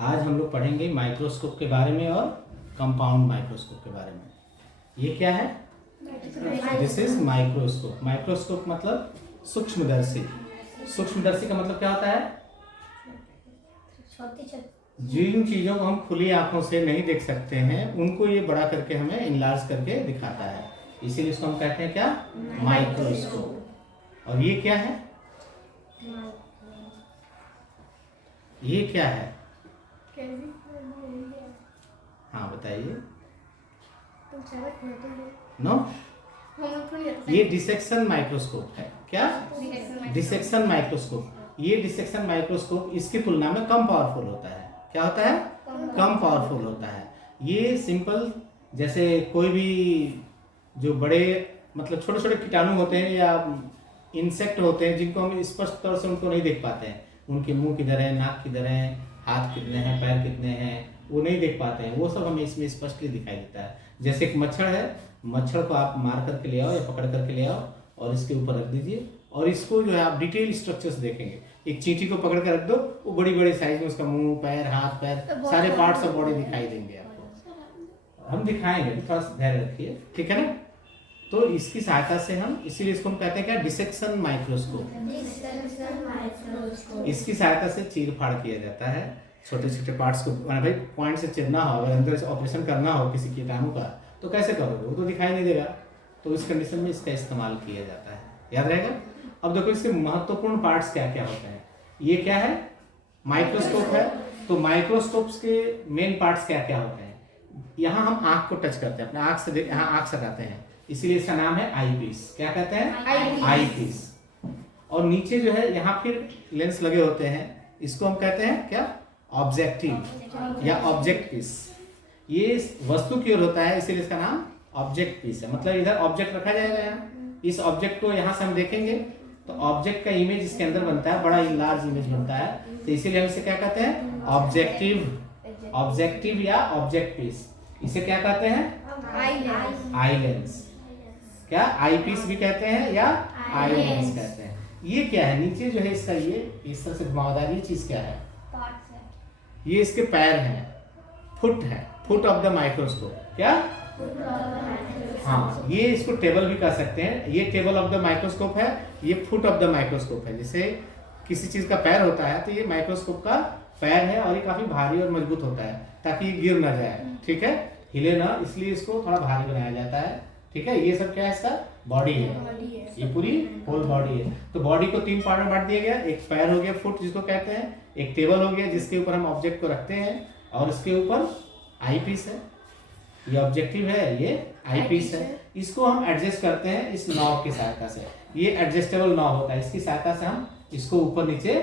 आज हम लोग पढ़ेंगे माइक्रोस्कोप के बारे में और कंपाउंड माइक्रोस्कोप के बारे में। ये क्या है? This is microscope. माइक्रोस्कोप मतलब सूक्ष्मदर्शी। सूक्ष्मदर्शी का मतलब क्या होता है? जिन चीजों को हम खुली आंखों से नहीं देख सकते हैं उनको ये बड़ा करके हमें इनलार्ज करके दिखाता है, इसीलिए इसको हम कहते हैं क्या? माइक्रोस्कोप। और ये क्या है? ये क्या है? हाँ बताइए। नो, ये डिसेक्शन माइक्रोस्कोप है। क्या? Dissection microscope. ये डिसेक्शन माइक्रोस्कोप इसकी तुलना में कम पावरफुल होता है। क्या होता है? कम पावरफुल होता है। ये सिंपल, जैसे कोई भी जो बड़े मतलब छोटे छोटे कीटाणु होते हैं या इंसेक्ट होते हैं जिनको हम स्पष्ट तौर से उनको नहीं देख पाते हैं, उनके मुंह किधर है, नाक किधर है, हाथ कितने हैं, पैर कितने हैं, वो नहीं देख पाते हैं, वो सब हमें इसमें स्पष्टली दिखाई देता है। जैसे एक मच्छर है, मच्छर को आप मार करके ले आओ या पकड़ करके ले आओ और इसके ऊपर रख दीजिए और इसको जो है आप डिटेल स्ट्रक्चर्स देखेंगे। एक चींटी को पकड़ कर रख दो, वो बड़ी बड़ी साइज में उसका मुंह, पैर, हाथ, पैर, सारे पार्ट्स ऑफ बॉडी दिखाई देंगे आपको। हम दिखाएंगे, थोड़ा सा धैर्य रखिए, ठीक है ना? तो इसकी सहायता से हम, इसीलिए इसको हम कहते हैं क्या? Dissection microscope. इसकी सहायता से चीर फाड़ किया जाता है छोटे छोटे पार्ट्स को। भाई पॉइंट से चिरना हो, अगर अंदर से ऑपरेशन करना हो किसी कीटाणु का, तो कैसे करोगे? वो तो दिखाई नहीं देगा। तो इस कंडीशन में इसका इस्तेमाल किया जाता है, याद रहेगा। अब देखो इसके महत्वपूर्ण पार्ट्स क्या क्या होते हैं। ये क्या है? माइक्रोस्कोप है। तो माइक्रोस्कोप्स के मेन पार्ट्स क्या क्या होते हैं? यहाँ हम आंख को टच करते हैं, अपने आंख से यहाँ आंख सटाते हैं, इसीलिए इसका नाम है आई पीस। क्या कहते हैं? आई पीस। और नीचे जो है यहाँ फिर लेंस लगे होते हैं, इसको हम कहते हैं क्या? ऑब्जेक्टिव या ऑब्जेक्ट पीस। ये वस्तु की ओर होता है, इसीलिए इसका नाम ऑब्जेक्ट पीस है। मतलब इधर ऑब्जेक्ट रखा जाएगा, यहाँ इस ऑब्जेक्ट को यहाँ से हम देखेंगे तो ऑब्जेक्ट का इमेज इसके अंदर बनता है, बड़ा लार्ज इमेज बनता है, तो इसीलिए हम इसे क्या कहते हैं? ऑब्जेक्टिव। ऑब्जेक्टिव या ऑब्जेक्ट पीस। इसे क्या कहते हैं? Eye lens. क्या? आई पीस भी कहते हैं या आई लेंस कहते हैं। ये क्या है? नीचे जो है इसका ये इस तरह से घुमावदार, ये चीज क्या है? ये इसके पैर हैं, फुट है, फुट ऑफ द माइक्रोस्कोप। क्या? हाँ, ये इसको टेबल भी कह सकते हैं। ये टेबल ऑफ द माइक्रोस्कोप है, ये फुट ऑफ द माइक्रोस्कोप है। जैसे किसी चीज का पैर होता है तो ये माइक्रोस्कोप का पैर है और ये काफी भारी और मजबूत होता है ताकि ये गिर ना जाए, ठीक है, हिले ना, इसलिए इसको थोड़ा भारी बनाया जाता है, ठीक है। ये सब क्या है? इसका बॉडी है, ये पूरी होल बॉडी है। तो बॉडी को 3 पार्ट में बांट दिया गया। एक पैर हो गया, फुट जिसको कहते हैं, एक टेबल हो गया जिसके ऊपर हम ऑब्जेक्ट को रखते हैं, और इसके ऊपर आई पीस है। ये ऑब्जेक्टिव है, ये आई पीस है। इसको हम एडजस्ट करते हैं इस नॉब की सहायता से। ये एडजस्टेबल नॉब होता है, इसकी सहायता से हम इसको ऊपर नीचे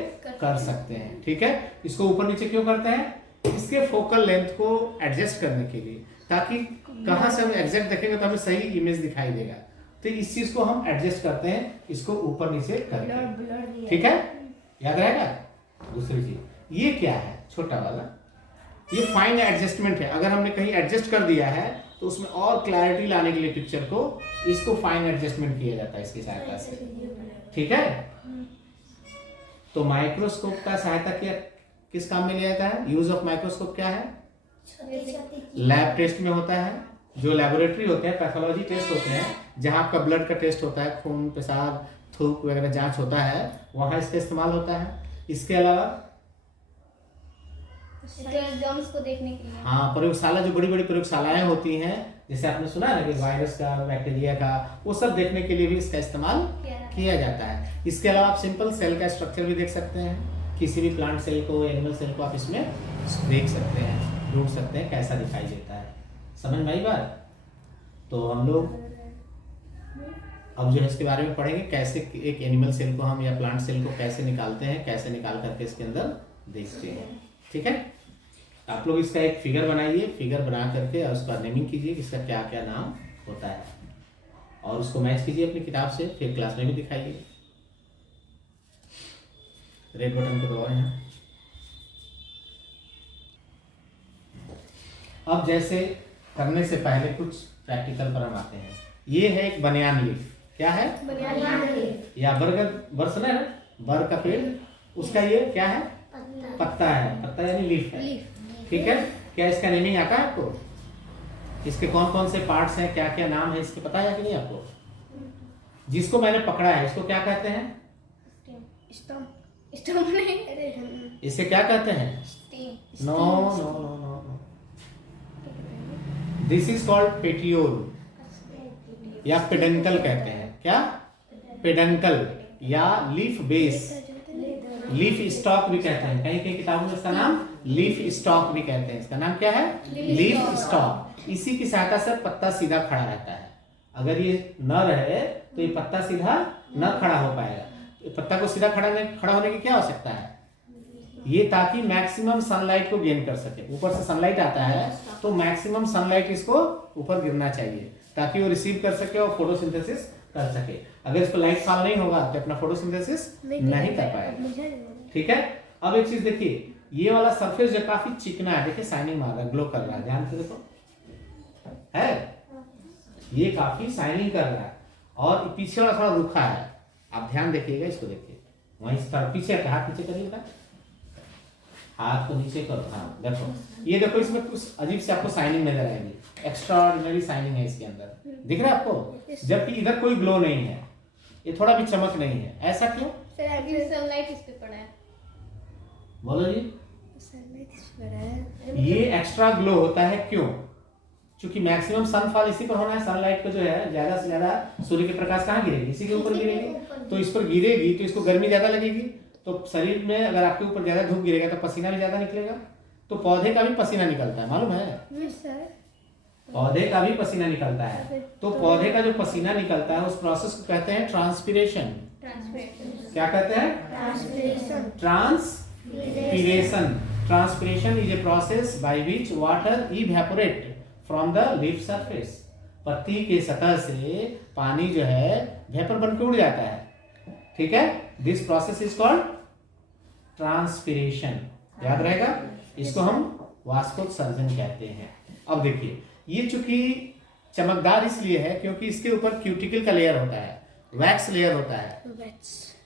कर सकते हैं, ठीक है। इसको ऊपर नीचे क्यों करते हैं? इसके फोकल लेंथ को एडजस्ट करने के लिए, ताकि कहां से हम एग्जैक्ट देखेंगे तो हमें सही इमेज दिखाई देगा। तो इस चीज को हम एडजस्ट करते हैं, इसको ऊपर नीचे करके, ठीक है, याद रहेगा। दूसरी चीज ये क्या है? छोटा वाला ये फाइन एडजस्टमेंट है। अगर हमने कहीं एडजस्ट कर दिया है तो उसमें और क्लैरिटी लाने के लिए पिक्चर को, इसको फाइन एडजस्टमेंट किया जाता है इसकी सहायता से, ठीक है। तो माइक्रोस्कोप का सहायता किया किस काम में लिया जाता है? यूज ऑफ माइक्रोस्कोप क्या है? लैब टेस्ट में होता है। जो लेबोरेटरी होते हैं, पैथोलॉजी टेस्ट होते हैं, जहां आपका ब्लड का टेस्ट होता है, खून, पेशाब, थूक वगैरह जांच होता है, वहां इसका इस्तेमाल होता है। इसके अलावा को देखने के लिए, हाँ, प्रयोगशाला, जो बड़ी बड़ी प्रयोगशालाएं होती हैं, जैसे आपने सुना है ना कि वायरस का, बैक्टीरिया का, वो सब देखने के लिए भी इसका इस्तेमाल किया जाता है। इसके अलावा आप सिंपल सेल का स्ट्रक्चर भी देख सकते हैं। किसी भी प्लांट सेल को, एनिमल सेल को आप इसमें देख सकते हैं, ढूंढ सकते हैं कैसा दिखाई देता है। समझ में आई बात? तो हम लोग अब जो है इसके बारे में पढ़ेंगे, कैसे एक एनिमल सेल को हम या प्लांट सेल को कैसे निकालते हैं, कैसे निकाल करके इसके अंदर देखते हैं, ठीक है। आप लोग इसका एक फिगर बनाइए, फिगर बना करके और उसका नेमिंग कीजिए कि इसका क्या क्या नाम होता है, और उसको मैच कीजिए अपनी किताब से, फिर क्लास में भी दिखाइए। रेड बटन को दबाओ यहाँ। अब जैसे करने से पहले कुछ प्रैक्टिकल पर हम आते हैं। ये है एक बनियान लीफ। क्या है? बनियान लीफ। या बरगद, बरस ना, बर का पेड़, उसका ये क्या है? पत्ता है, पत्ता यानी लीफ है। ठीक है, क्या इसका नेमिंग आता है आपको? इसके कौन कौन से पार्ट्स हैं, क्या क्या नाम है इसके, पता है कि नहीं आपको? जिसको मैंने पकड़ा है इसको क्या कहते हैं? स्टम्प नहीं, अरे इसे क्या कहते हैं? No no no no no, this is called petiole या पेडंकल कहते हैं। क्या? पेडंकल या लीफ बेस, लीफ स्टॉक भी कहते हैं। कहीं कहीं किताबों में इसका नाम लीफ स्टॉक भी कहते हैं। इसका नाम क्या है? Leaf stock. इसी की सहायता से पत्ता सीधा खड़ा रहता है। अगर ये न रहे तो ये पत्ता सीधा न खड़ा हो पाएगा। पत्ता को सीधा खड़ा होने की क्या आवश्यकता है? ये ताकि मैक्सिमम सनलाइट को गेन कर सके। ऊपर से सनलाइट आता है तो मैक्सिमम सनलाइट इसको ऊपर गिरना चाहिए ताकि वो रिसीव कर सके और फोटोसिंथेसिस कर सके। अगर इसको लाइट फॉल नहीं होगा तो अपना फोटोसिंथेसिस नहीं कर पाएगा। ठीक है, अब एक चीज देखिए, ये वाला सरफेस जो काफी चिकना है, देखिए शाइनिंग मार रहा है, ग्लो कर रहा है, ध्यान से देखो, है ये काफी शाइनिंग कर रहा है और पीछे वाला थोड़ा रुखा है। आप ध्यान देखिएगा, इसको देखिए, वहीं से थोड़ा पीछे, हाथ पीछे करिएगा, हाथ को नीचे करो। हाँ देखो, ये देखो, इसमें कुछ अजीब से आपको शाइनिंग नजर आएगी, एक्स्ट्राऑर्डिनरी शाइनिंग है इसके अंदर, दिख रहा है आपको? जबकि इधर कोई ग्लो नहीं है, ये थोड़ा भी चमक नहीं है। ऐसा क्यों? सर अभी सनलाइट इस पे पड़ा है। बोलो जी। सनलाइट इस पे पड़ा है, ये एक्स्ट्रा ग्लो होता है क्यों? क्योंकि मैक्सिमम सनफॉल इसी पर होना है। सनलाइट को जो है ज्यादा से ज्यादा सूर्य के प्रकाश कहाँ गिरेगी? इसी के ऊपर गिरेगी। तो इस पर गिरेगी तो इसको गर्मी ज्यादा लगेगी, तो शरीर में अगर आपके ऊपर ज्यादा धूप गिरेगा तो पसीना भी ज्यादा निकलेगा। तो पौधे का भी पसीना निकलता है, मालूम है? सर पौधे का भी पसीना निकलता है। तो पौधे का जो पसीना निकलता है उस प्रोसेस को कहते हैं ट्रांसपिरेशन। क्या कहते हैं? Transpiration. Transpiration is a process by which water evaporate from the leaf surface. पत्ती के सतह से पानी जो है वेपर बन के उड़ जाता है। ठीक है, this process is called transpiration. याद रहेगा, इसको हम वाष्पोत्सर्जन कहते हैं। अब देखिए, ये चूंकि चमकदार इसलिए है क्योंकि इसके ऊपर क्यूटिकल का लेयर होता है, वैक्स लेयर होता है।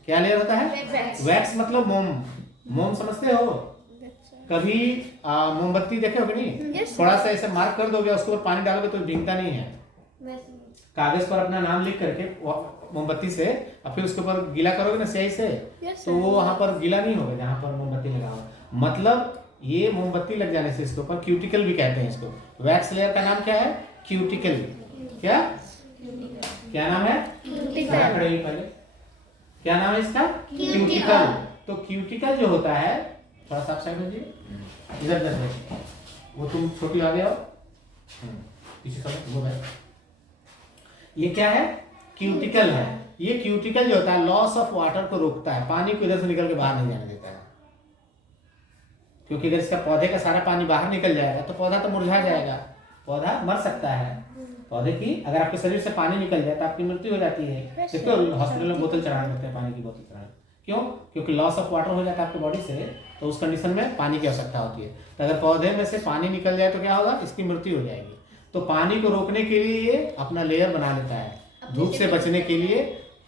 क्या लेयर होता है? वैक्स मतलब मोम। मोम समझते हो? कभी मोमबत्ती देखे होगे नहीं? Yes. थोड़ा सा ऐसे मार्क कर दोगे, उसके ऊपर पानी डालोगे तो भीगता नहीं है। कागज पर अपना नाम लिख करके मोमबत्ती से, और फिर उसके ऊपर गीला करोगे ना स्याही से, तो वो वहां पर गीला नहीं होगा जहां पर मोमबत्ती लगा हुआ। मतलब ये मोमबत्ती लग जाने से इसके ऊपर क्यूटिकल भी कहते हैं इसको। वैक्स लेयर का नाम क्या है? क्यूटिकल। क्या नाम है? पहले क्या नाम है इसका? क्यूटिकल। तो क्यूटिकल जो होता है, थोड़ा सा साइड में जी, इधर देखो, वो तुम छोटी आ गया, पीछे करो, वो है, ये क्या है? क्यूटिकल है। ये क्यूटिकल जो होता है लॉस ऑफ वाटर को रोकता है, पानी को इधर से निकल के बाहर नहीं जाने देता है। क्योंकि अगर इसका पौधे का सारा पानी बाहर निकल जाएगा तो पौधा तो मुरझा जाएगा, पौधा मर सकता है। पौधे की अगर आपके शरीर से पानी निकल जाए तो आपकी मृत्यु हो जाती है। देखो हॉस्पिटल में बोतल चढ़ाने लगते हैं, पानी की बोतल चढ़ाने। क्यों? क्योंकि लॉस ऑफ वाटर हो जाता है आपकी बॉडी से, तो उस कंडीशन में पानी की आवश्यकता होती है। तो अगर पौधे में से पानी निकल जाए तो क्या होगा? इसकी मृत्यु हो जाएगी। तो पानी को रोकने के लिए ये अपना लेयर बना लेता है, धूप से बचने के लिए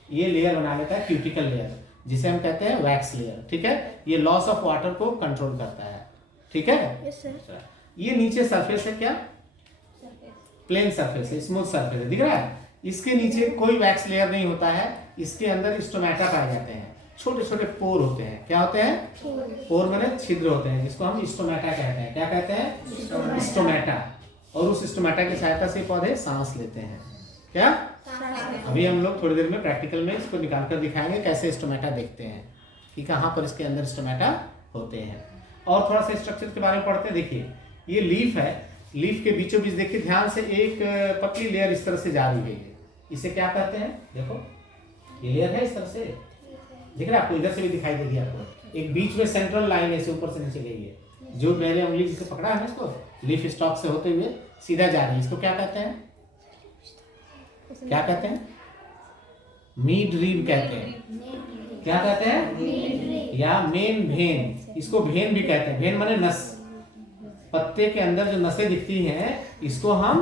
ये लेयर बना लेता है, क्यूटिकल लेयर, जिसे हम कहते हैं वैक्स लेयर। ठीक है, ये लॉस ऑफ वाटर को कंट्रोल करता है। ठीक है, यस सर। ये नीचे सरफेस है, क्या प्लेन सरफेस है, स्मूथ सरफेस है, दिख रहा है? इसके नीचे कोई वैक्स लेयर नहीं होता है। इसके अंदर स्टोमेटा पाए जाते हैं, छोटे छोटे पोर होते हैं। क्या होते हैं? पोर माने छिद्र होते हैं, जिसको हम स्टोमेटा कहते हैं। क्या कहते हैं? स्टोमेटा। और उस स्टोमेटा की सहायता से पौधे सांस लेते हैं। क्या? अभी हम लोग थोड़ी देर में प्रैक्टिकल में इसको निकाल कर दिखाएंगे कैसे स्टोमेटा देखते हैं, कि कहाँ पर इसके अंदर स्टोमेटा होते हैं। और थोड़ा सा स्ट्रक्चर के बारे में पढ़ते हैं। देखिए, ये लीफ है, लीफ के बीचों बीच देखिए ध्यान से एक पतली लेयर इस तरह से जा रही है। इसे क्या कहते हैं? देखो ये लेयर है इस तरह से, दिख रहा है आपको? इधर से भी दिखाई देगी आपको। एक बीच में सेंट्रल लाइन ऐसे ऊपर से नीचे गई है, जो मेरे उंगली जिसे पकड़ा है इसको लीफ स्टॉक से होते हुए सीधा जा रही है। इसको क्या कहते हैं? क्या कहते हैं? मीड रीड कहते हैं। क्या कहते हैं? या मेन भेन, इसको भेन भी कहते हैं। भेन माने नस, पत्ते के अंदर जो नसें दिखती हैं इसको हम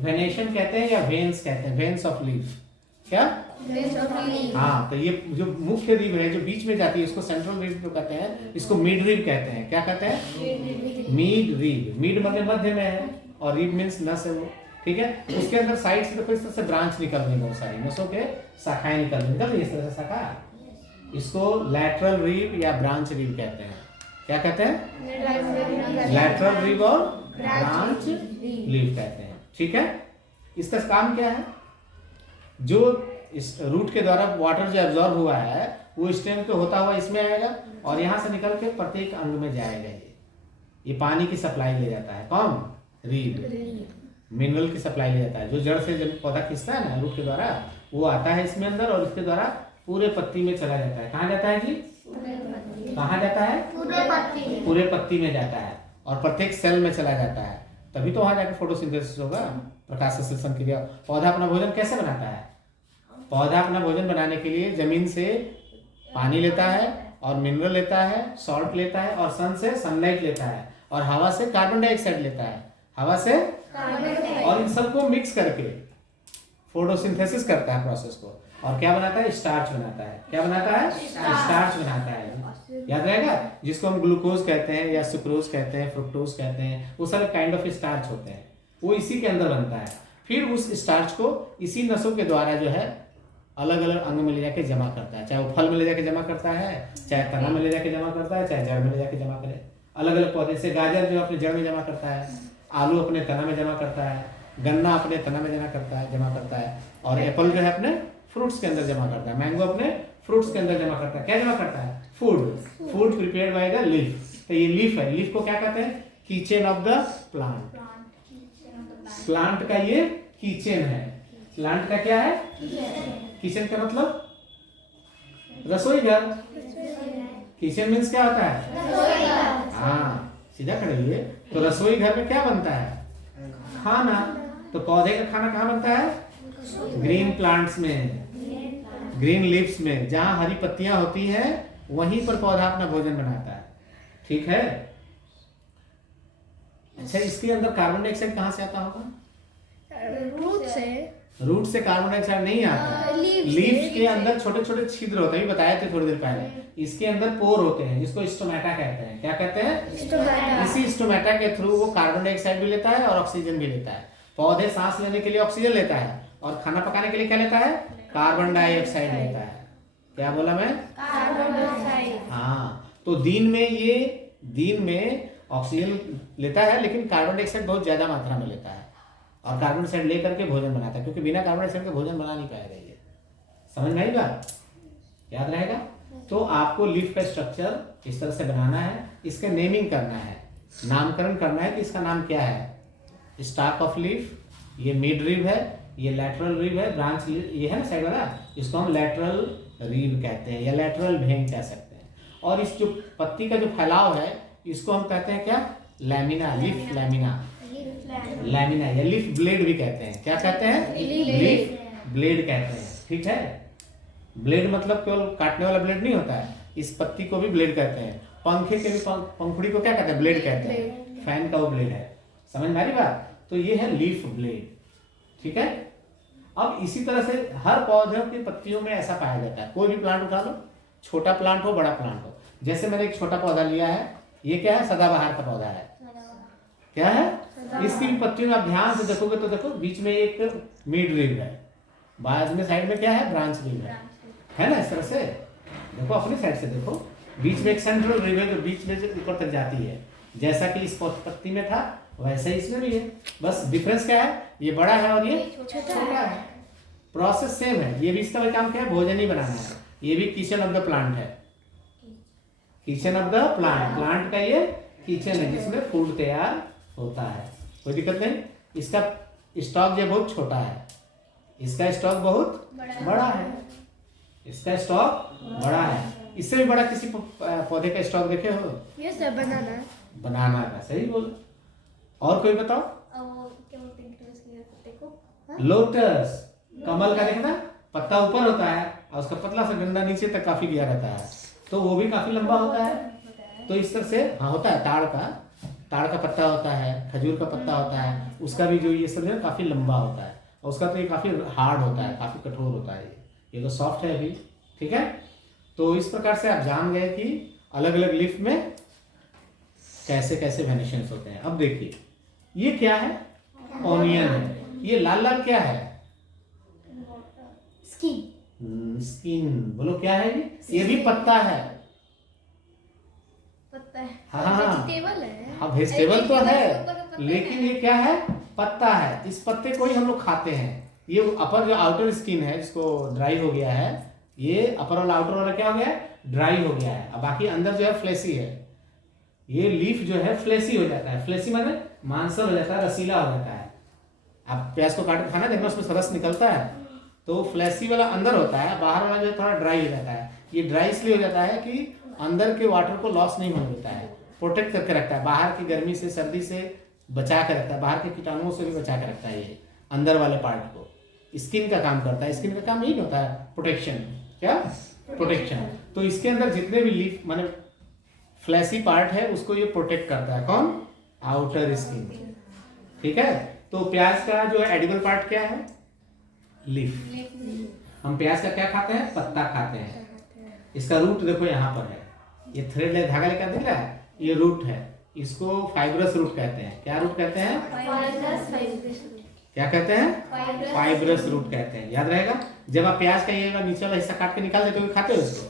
वेनेशन कहते हैं या वेन्स कहते हैं, वेन्स ऑफ लीफ। क्या? Base of leaf. हाँ, तो ये जो मुख्य रिब है जो बीच में जाती है इसको सेंट्रल रिब तो कहते हैं, इसको मिड रिब कहते हैं। क्या कहते हैं? Mid rib. मिड मतलब मध्य में है और रिब मींस नस है वो, ठीक है। उसके अंदर साइड से देखो इस तरह से ब्रांच निकल रही है, बहुत सारी नसों के शाखाएं निकल रही है इस तरह से शाखा, इसको लैटरल रिब या ब्रांच रिब कहते हैं। क्या कहते हैं? लैटरल रिब और ब्रांच रिब कहते हैं, ठीक है। इसका काम क्या है? जो इस रूट के द्वारा वाटर जो एब्जॉर्ब हुआ है वो स्टेम पे होता हुआ इसमें आएगा और यहाँ से निकल के प्रत्येक अंग में जाएगा। ये पानी की सप्लाई ले जाता है, कौन? रीड। मिनरल की सप्लाई ले जाता है, जो जड़ से जब पौधा खींचता है ना रूट के द्वारा, वो आता है इसमें अंदर और इसके द्वारा पूरे पत्ती में चला जाता है। कहाँ जाता है जी? कहाँ जाता है? पूरे पत्ती में जाता है और प्रत्येक सेल में चला जाता है, तभी तो वहां जाकर फोटोसिंथेसिस होगा, प्रकाश संश्लेषण क्रिया। पौधा अपना भोजन कैसे बनाता है? पौधा अपना भोजन बनाने के लिए जमीन से पानी लेता है और मिनरल लेता है, सॉल्ट लेता है और सन से सनलाइट लेता है और हवा से कार्बन डाइऑक्साइड लेता है, हवा से, और इन सबको मिक्स करके फोटोसिंथेसिस करता है प्रोसेस को, और क्या बनाता है? स्टार्च बनाता है। क्या बनाता है? स्टार्च बनाता है। याद रहेगा, जिसको हम ग्लूकोज कहते हैं या सुक्रोज कहते हैं, फ्रुक्टोज कहते हैं, वो सारे काइंड ऑफ स्टार्च होते हैं, वो इसी के अंदर बनता है। फिर उस स्टार्च को इसी नसों के द्वारा जो है अलग अलग अंग में ले जाके जमा करता है, चाहे वो फल में ले जाके जमा करता है, चाहे तना में ले जाके जमा करता है, चाहे जड़ में ले जाके जमा करे। अलग अलग पौधे से गाजर जो अपने जड़ में जमा करता है, आलू अपने तना में जमा करता है, गन्ना अपने तना में जमा करता है और एप्पल जो है अपने फ्रूट्स के अंदर जमा करता है, मैंगो अपने फ्रूट्स के अंदर जमा करता है। क्या जमा करता है? Food prepared by the leaf. तो ये लीफ है, लीफ को क्या कहते हैं? Kitchen of the plant. Plant का ये कीचेन है। प्लांट का क्या है? किचन का मतलब रसोई घर। किचन मीन्स क्या होता है? हाँ, सीधा खड़े हुए। तो रसोई घर में क्या बनता है? खाना। तो पौधे का खाना कहाँ बनता है? ग्रीन प्लांट्स में, ग्रीन लीव्स में, जहां हरी पत्तियां होती हैं वहीं पर पौधा अपना भोजन बनाता है, ठीक है। अच्छा, इसके अंदर कार्बन डाइऑक्साइड कहाँ से आता होगा? रूट से कार्बन डाइऑक्साइड नहीं आता। लीव्स के अंदर छोटे छोटे छिद्र होते हैं, बताए थे थोड़ी देर पहले। इसके अंदर पोर होते हैं जिसको स्टोमेटा कहते हैं। क्या कहते हैं? इसी स्टोमेटा के थ्रू वो कार्बन डाइऑक्साइड भी लेता है और ऑक्सीजन भी लेता है। पौधे सांस लेने के लिए ऑक्सीजन लेता है और खाना पकाने के लिए क्या लेता है? कार्बन डाइऑक्साइड लेता है। क्या बोला मैं? Carbon dioxide. हाँ, तो दिन में ऑक्सीजन लेता है लेकिन कार्बन डाइऑक्साइड बहुत ज्यादा मात्रा में लेता है और कार्बन डाइऑक्साइड लेकर के भोजन बनाता है, क्योंकि बिना कार्बन डाइऑक्साइड के भोजन बना नहीं पाएगा। ये समझ में आई बात? याद रहेगा। तो आपको लीफ का स्ट्रक्चर इस तरह से बनाना है, इसका नेमिंग करना है, नामकरण करना है कि इसका नाम क्या है। स्टाक ऑफ लीफ, ये मिड रिब है, ये लैटरल रिब है, ब्रांच ये है ना साइड वाला, इसको हम लैटरल रिब कहते हैं या लैटरल वेन कह सकते हैं। और इस जो पत्ती का जो फैलाव है इसको हम कहते हैं क्या? लैमिना, लीफ लैमिना या लीफ ब्लेड भी कहते हैं। क्या कहते हैं? लीफ ब्लेड कहते हैं, ठीक है। ब्लेड मतलब केवल काटने वाला ब्लेड नहीं होता है, इस पत्ती को भी ब्लेड कहते हैं। पंखे के भी पंखुड़ी को क्या कहते हैं? ब्लेड कहते हैं। फैन का वो ब्लेड है। समझ में आ रही बात? तो ये है लीफ ब्लेड, ठीक है। अब इसी तरह से हर पौधे की पत्तियों में ऐसा पाया जाता है। कोई भी प्लांट उठा लो, छोटा प्लांट हो बड़ा प्लांट हो। जैसे मैंने एक छोटा पौधा लिया है, ये क्या है? सदाबहार का पौधा है। क्या है? इसकी भी पत्तियों में आप ध्यान से देखोगे तो देखो बीच में एक मिड रिब है, बाद में साइड में क्या है? ब्रांच रिब है ना। इस तरह से देखो, अपनी साइड से देखो, बीच में एक सेंट्रल रिब है जो बीच में ऊपर तक जाती है। जैसा कि इस पत्ती में था वैसे ही इसमें भी है, बस डिफरेंस क्या है? ये बड़ा है और ये छोटा है। प्रोसेस सेम है। ये भी इसका भी काम क्या है? भोजन ही बनाना है। ये भी किचन ऑफ द प्लांट है, kitchen of the plant. Plant का ये किचन है जिसमें फूड तैयार होता है, कोई दिक्कत नहीं। इसका स्टॉक जो बहुत छोटा है, इसका स्टॉक बहुत बड़ा है, इसका स्टॉक बड़ा है। इससे भी बड़ा किसी पौधे का स्टॉक देखे हो? ये सब बनाना का, सही बोल। और कोई बताओ? लोटस, कमल का देखना, पत्ता ऊपर होता है और उसका पतला सा डंडा नीचे तक काफी गया रहता है, तो वो भी काफी लंबा होता है। तो इस तरह से हाँ होता है। ताड़ का पत्ता होता है, खजूर का पत्ता होता है, उसका भी जो ये सब है काफी लंबा होता है। और उसका तो ये काफ़ी हार्ड होता है, काफ़ी कठोर होता है। ये तो सॉफ्ट है अभी, ठीक है। तो इस प्रकार से आप जान गए कि अलग अलग लीफ में कैसे कैसे वेनिशंस होते हैं। अब देखिए ये क्या है, ऑनियन है। ये लाल लाल क्या है, स्किन। बोलो क्या है ये भी पत्ता है। पत्ता है। हाँ वेजिटेबल है। हाँ वेजिटेबल तो है, पत्ता लेकिन ये क्या है, पत्ता है। इस पत्ते को ही हम लोग खाते हैं। ये अपर जो आउटर स्किन है जिसको ड्राई हो गया है, ये अपर वाला आउटर वाला क्या हो गया है, ड्राई हो गया है। अब बाकी अंदर जो है फ्लेसी है। ये लीफ जो है फ्लेसी हो जाता है। फ्लेसी माने मांसल हो जाता है, रसीला हो जाता है। आप प्याज को काट के खाना देखना, उसमें रस निकलता है। तो फ्लेसी वाला अंदर होता है, बाहर वाला जो है थोड़ा ड्राई हो जाता है। ये ड्राई इसलिए हो जाता है कि अंदर के वाटर को लॉस नहीं होने देता है, प्रोटेक्ट करके रखता है। बाहर की गर्मी से, सर्दी से बचा कर रखता है, बाहर के कीटाणुओं से भी बचा कर रखता है। ये अंदर वाले पार्ट को स्किन का काम करता है। स्किन का काम यही होता है, प्रोटेक्शन। क्या प्रोटेक्शन। तो इसके अंदर जितने भी लीफ माने फ्लैसी पार्ट है उसको ये प्रोटेक्ट करता है। कौन, आउटर स्किन, ठीक है। तो प्याज का जो है एडिबल पार्ट क्या है, लीफ। हम प्याज का क्या खाते हैं, पत्ता खाते हैं। इसका रूट देखो यहाँ पर है, ये थ्रेड है, धागा लेकर दिख रहा है, ये रूट है। इसको फाइब्रस रूट कहते हैं। क्या रूट कहते हैं, क्या कहते हैं, फाइब्रस रूट कहते हैं। याद रहेगा, जब आप प्याज का ये नीचे वाला हिस्सा काट के निकाल देते हो, खाते हो इसको,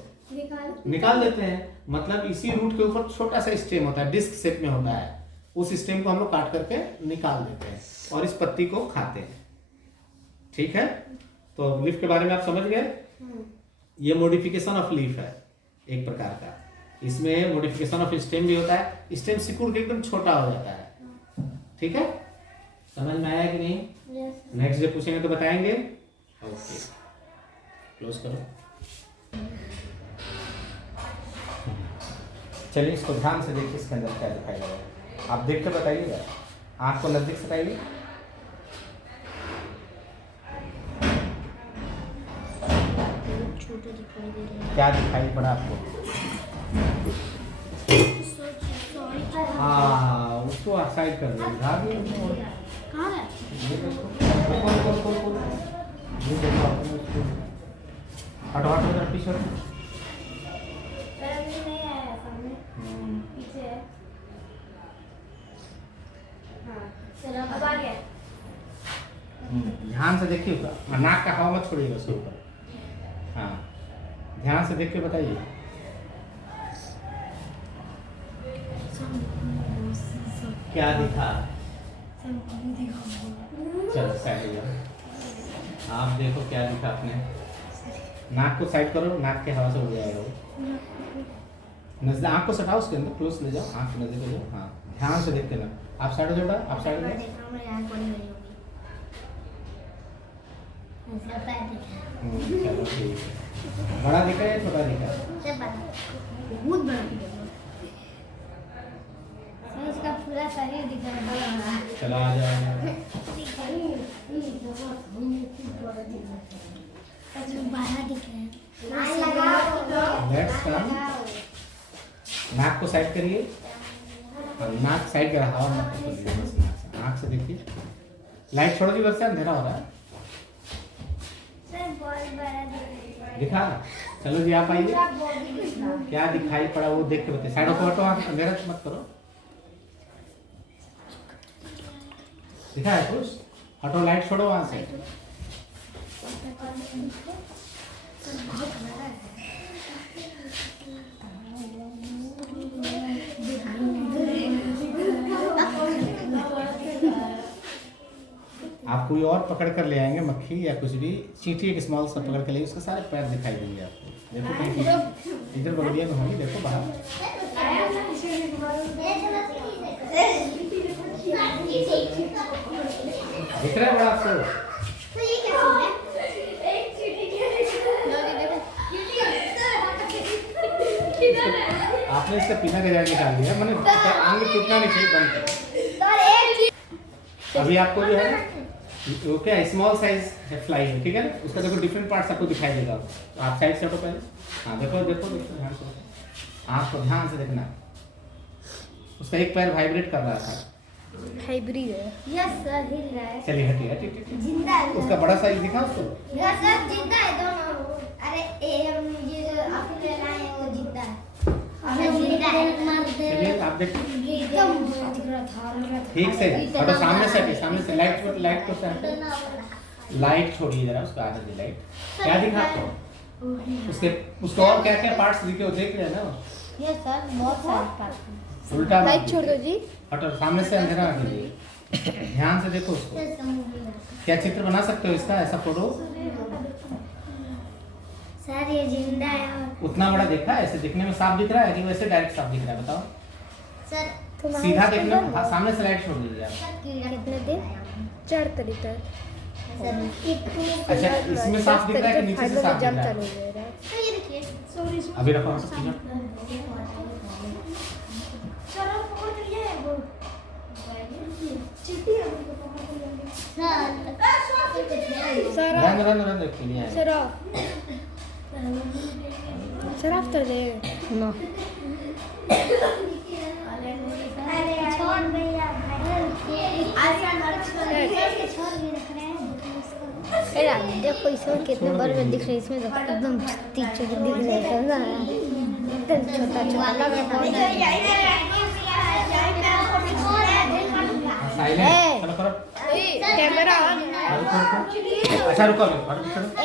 निकाल देते हैं। मतलब इसी रूट के ऊपर छोटा सा स्टेम होता है, डिस्क शेप में होता है। उस स्टेम को हम लोग काट करके निकाल देते हैं और इस पत्ती को खाते हैं, ठीक है। तो लीफ के बारे में आप समझ गए। ये मॉडिफिकेशन ऑफ लीफ है एक प्रकार का। इसमें मॉडिफिकेशन ऑफ स्टेम भी होता है। स्टेम सिकुड़ के एकदम छोटा हो जाता है, ठीक है। समझ में आया कि नहीं? नेक्स्ट डे पूछेंगे तो बताएंगे। ओके, क्लोज करो। चलिए इसको ध्यान से देखिए, इसके अंदर क्या दिखाई दे रहा है। आप देख के बताइएगा, आँख को नजदीक से बताइए। छोटे दिखाई दे रहे हैं। क्या दिखाई पड़ा आपको? हाँ, उसको साइड कर दो। कहाँ है? हटो हटो जरा पीछे। नहीं आया सामने, पीछे है। हाँ, चलो अब आ गया। ध्यान से देखिएगा, नाक का हवा मत छोड़िएगा उसके ऊपर। हाँ, ध्यान से देख के बताइए। क्या दिखा? चलो साइड हो जाओ। आप देखो क्या दिखा आपने। नाक को साइड करो, नाक के हवा से उड़ जाएगा वो। नजदीक आँख को सटाओ, उसके अंदर क्लोज ले जाओ, आँख के नजदीक ले जाओ। हाँ, ध्यान से देखते ना। आप साइड हो जाओ, आप साइड हो जाओ। चलो ठीक है। बड़ा दिखा या छोटा दिखा? बहुत बड़ा दिखा। इसका पूरा शरीर दिख रहा है। चलो आ जाओ। Let's come. नाक को साइड करिए। नाक साइड करा, हवा मत करिए, बस नाक से। आँख से देखिए। लाइट छोड़ो जी, बस अंधेरा हो रहा है। दिखा? चलो जी आप आइए। क्या दिखाई पड़ा वो देख के बताइए। साइड को हटो, अंधेरा मत करो। दिखा है कुछ? हटो, लाइट छोड़ो वहां से। आप कोई और पकड़ कर ले आएंगे, मक्खी या कुछ भी, चींटी एक स्मॉल सा पकड़ के ले, उसके सारे पैर दिखाई देंगे आपको। देखो कहीं इधर बगलिया में होंगी, देखो बाहर। दिख रहा है बड़ा आपको? आपने इसका पीछा के जाके निकाल दिया, मैंने आंग टूटना नहीं चाहिए, बंद कर। अभी आपको जो है वो क्या स्मॉल साइज है फ्लाई है, ठीक है ना। उसका देखो डिफरेंट पार्ट्स आपको दिखाई देगा। तो आप साइड से हटो पहले। हाँ देखो देखो देखो, ध्यान से, आपको ध्यान से देखना। उसका एक पैर वाइब्रेट कर रहा था, हाइब्रिड है। यस सर हिल रहा है। चलिए हटिए हटिए हटिए। जिंदा है उसका बड़ा साइज दिखा उसको। यस सर जिंदा है दोनों। अरे ये जो आप ले लाए हैं वो जिंदा है। अरे जिंदा है चलिए आप देखिए एकदम दिख रहा था ठीक से। हटो सामने से हटिए, सामने से लाइट को से हटिए। लाइट छोड़िए जरा, उसका आने दे लाइट। क्या दिखा आपको? उसके और क्या क्या पार्ट्स दिखे वो देख रहे हैं ना? यस सर बहुत सारे पार्ट उल्टा मत लाइट छोड़ दो दीजिए। जी। हटो सामने से अंधेरा ना कीजिए, ध्यान से देखो उसको। क्या चित्र बना सकते हो इसका, ऐसा फोटो? सर ये जिंदा है और उतना बड़ा देखा है? ऐसे दिखने में साफ दिख रहा है कि वैसे डायरेक्ट साफ दिख रहा है? बताओ। सर सीधा देखने में सामने से लाइट छोड़ दीजिए आप। कितने दिन? 4 तारीख तक। अच्छा इसमें साफ दिख रहा है कि नीचे से साफ दिख रहा है? चालू हो रहा है। ये देखिए सॉरी अभी रखो आप सीधा। सर और ये वो चिट्ठी है सर रन के लिए आए। Sir after they know. अरे छोड़ भैया देखो इसमें कितने बड़े बड़े दिख रहे हैं। इसमें देखो एकदम तीखे दिख रहे हैं ना, एकदम छोटा छोटा लग रहा है। साइलेंट चलो करो। कैमरा ऑन है। अच्छा रुको अभी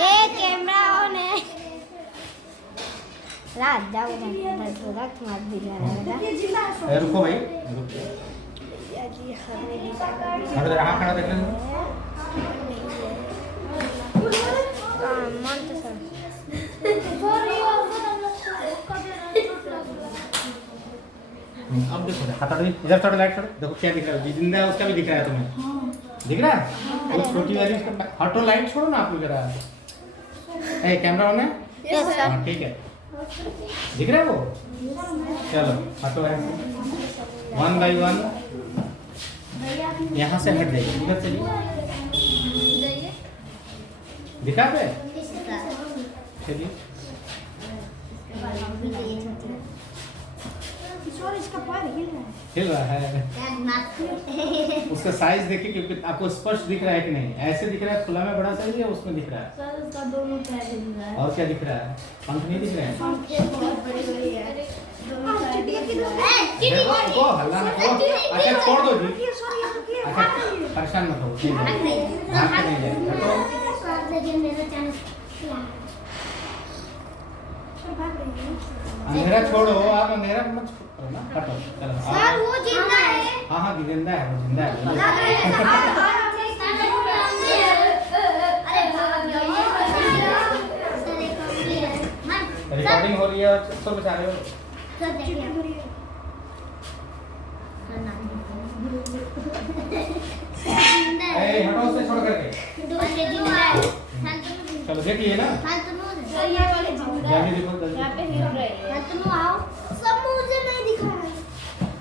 ए कैमरा ऑन है। रात जाओ ना थोड़ा मार दिया ए, रुको भाई रुको। हाँ खड़ा देख लेंगे। मन तो सर अब देखो हाथ हटाओ, इधर थोड़ा लाइट छोड़ो। देखो क्या दिख रहा है, जिंदा है उसका भी दिख रहा है तुम्हें? दिख रहा है वो छोटी वाली उसका। हटो लाइट छोड़ो ना आप लोग जरा। ए कैमरा ऑन है? यस सर हाँ ठीक है। दिख रहा है वो? चलो हटो ऐसे 1 by 1 यहाँ से हट जाइए, इधर चलिए। दिखा पे चलिए। हिल रहा है। उसका साइज देखिए क्योंकि आपको स्पष्ट दिख रहा है कि नहीं? ऐसे दिख रहा है खुला में बड़ा साइज या उसमें दिख रहा है? सर उसका दोनों पैर दिख रहा है। और क्या दिख रहा है? पंख नहीं दिख रहे हैं? बहुत बड़ी है। दोनों पैर दिख रहा है। देखो हल्ला मत करो। अच्छा छोड़ दो जी। अच्छा परेशान मत हो। ठीक है भाग के नहीं जाए। हटो। अंधेरा छोड़ो, आप अंधेरा मत करो ना। हटो चलो। सर वो जिंदा है। हाँ हाँ जिंदा है, वो जिंदा है। रिकॉर्डिंग हो रही है और सब बचा रहे हो। ए हटो उसे छोड़ करके। चलो देख लिए ना? जल्दी देखो जल्दी।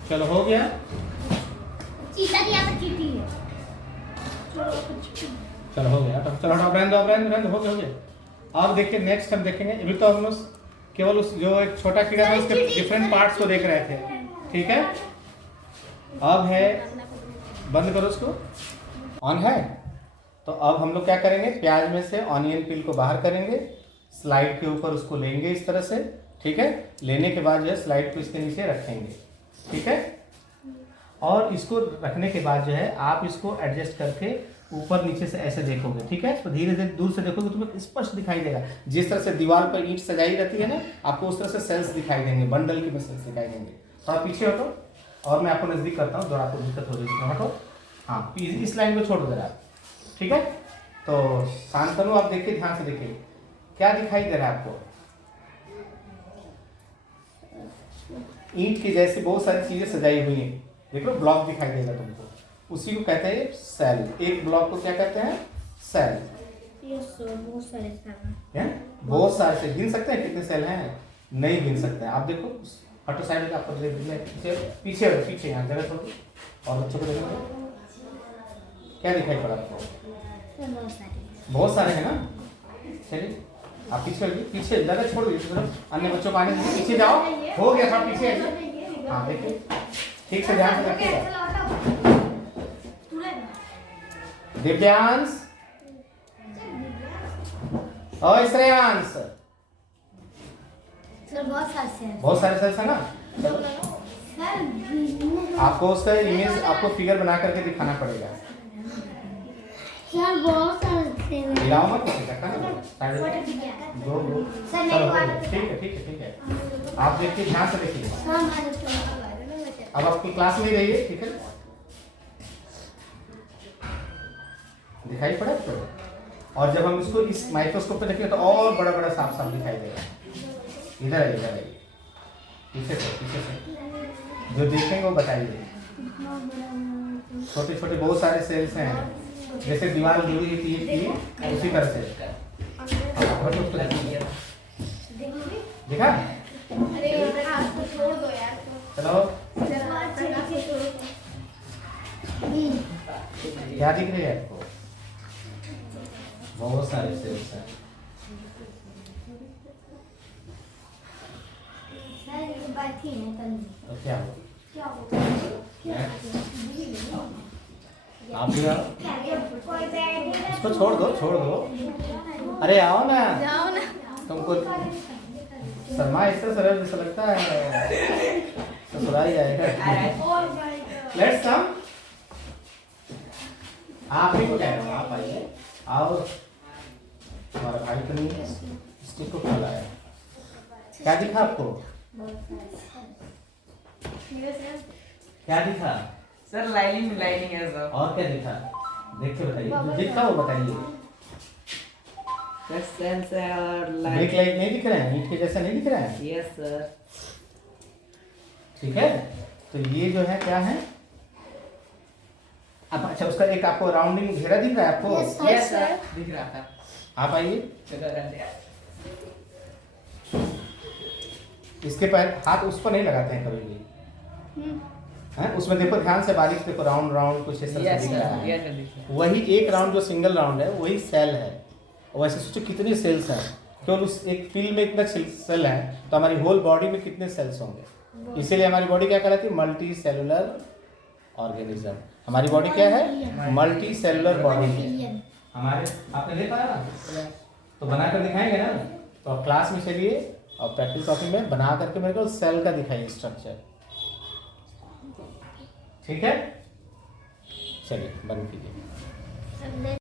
चलो हो गया। चलो हो गया। चलो हटाओ ब्रांड दो ब्रांड हो गया हो गया। अब देखिए नेक्स्ट हम देखेंगे। अभी तो हम लोग केवल उस जो एक छोटा कीड़ा था उसके डिफरेंट पार्ट्स को देख रहे थे, ठीक है? अब है बंद करो उसको। ऑन है तो अब हम लोग क्या करेंगे, प्याज में से ऑनियन पील को बाहर करेंगे, स्लाइड के ऊपर उसको लेंगे इस तरह से, ठीक है? लेने के बाद जो है स्लाइड को इसके नीचे रखेंगे, ठीक है? और इसको रखने के बाद जो है आप इसको एडजस्ट करके ऊपर नीचे से ऐसे देखोगे, ठीक है? तो धीरे धीरे दूर से देखोगे तुम्हें स्पष्ट दिखाई देगा। जिस तरह से दीवार पर ईंट सजाई रहती है ना, आपको उस तरह से सेल्स दिखाई देंगे, बंडल की सेल्स दिखाई देंगे। थोड़ा पीछे हटो और मैं आपको नजदीक करता हूँ, थोड़ा आपको दिक्कत हो रही है, हटो। हाँ इस लाइन को छोड़ो जरा, ठीक है? तो शांतनु आप देखिए, ध्यान से देखिए, क्या दिखाई दे रहा है आपको? ईंट की जैसी बहुत सारी चीजें सजाई हुई हैं, देखो ब्लॉक दिखाई देगा तुमको, उसी को कहते हैं सेल। एक ब्लॉक को क्या कहते हैं? सेल। बहुत सारे से गिन सकते हैं कितने सेल हैं? नहीं गिन सकते हैं। आप देखो हटो साइड में, आपको पीछे पीछे पीछे यहाँ जगह छोड़ो और बच्चों को देखो क्या दिखाई पड़ा आपको? बहुत सारे हैं ना? चलिए आप पीछे पीछे जगह छोड़ दीजिए, अन्य बच्चों को आने दीजिए, पीछे जाओ। हो गया, थोड़ा पीछे। हाँ देखिए ठीक से ध्यान से रखिएगा। दिव्यांश और श्रेयांश, सर बहुत सारे सेल्स बहुत सारे सेल्स है ना। चलो सर आपको उसका इमेज, आपको फिगर बना करके दिखाना पड़ेगा। सर बहुत सारे सेल्स हिलाओ मत साइड दो सर चलो नहीं ठीक है ठीक है ठीक है। आप देखिए, ध्यान से देखिए। अब आपकी क्लास में रहिए, ठीक है। दिखाई पड़ा आपको? और जब हम इसको इस माइक्रोस्कोप पे देखेंगे तो और बड़ा बड़ा साफ साफ दिखाई देगा। इधर आइए, इधर आइए, पीछे से जो देखेंगे वो बताइए। छोटे छोटे बहुत सारे सेल्स हैं, जैसे दीवार जुड़ी हुई थी उसी तरह से। देखा? छोड़ दो यार। चलो, क्या दिख रही है आपको? बहुत सारे सेल्स हैं। तो क्या हो? आप भी आओ। इसको छोड़ दो, छोड़ दो। अरे आओ ना, जाओ ना। तुमको शर्मा इससे सरल जैसा लगता है, ससुराल जाएगा। Let's come. आप ही को कह रहा हूँ, आप आइए, आओ। हमारा भाई तो नहीं है, स्टिक को खा लाया। क्या दिखा आपको? क्या दिखा? सर लाइनिंग है सर। और क्या दिखा? देख के बताइए, जो दिखा वो बताइए। सर सेंस है और ब्रेक लाइट नहीं दिख रहा है, ईंट के जैसा नहीं दिख रहा है, यस सर। ठीक है। तो ये जो है क्या है? अब अच्छा, उसका एक आपको राउंडिंग घेरा दिख रहा है आपको? यस सर दिख रहा था। आप आइए, चलो रहते हैं। इसके पैर हाथ उस पर नहीं लगाते हैं कभी भी, हैं? उसमें देखो ध्यान से, बारीक देखो, राउंड राउंड कुछ इस तरह यस से दिख रहा सर, है। यस सर दिख रहा है। वही एक राउंड जो सिंगल राउंड है वही सेल है। और वैसे सोचो कितने सेल्स हैं, केवल उस एक फील्ड में इतना सेल है, तो हमारी होल बॉडी में कितने सेल्स होंगे। इसीलिए हमारी बॉडी क्या कहलाती है? Multi cellular organism. हमारी बॉडी क्या है? मल्टी सेलुलर बॉडी है हमारे। आपने देखा है ना, तो बना कर दिखाएंगे ना। तो आप क्लास में चलिए और प्रैक्टिस कॉपी में बना करके मेरे को सेल का दिखाइए स्ट्रक्चर, ठीक है? चलिए बंद कीजिए।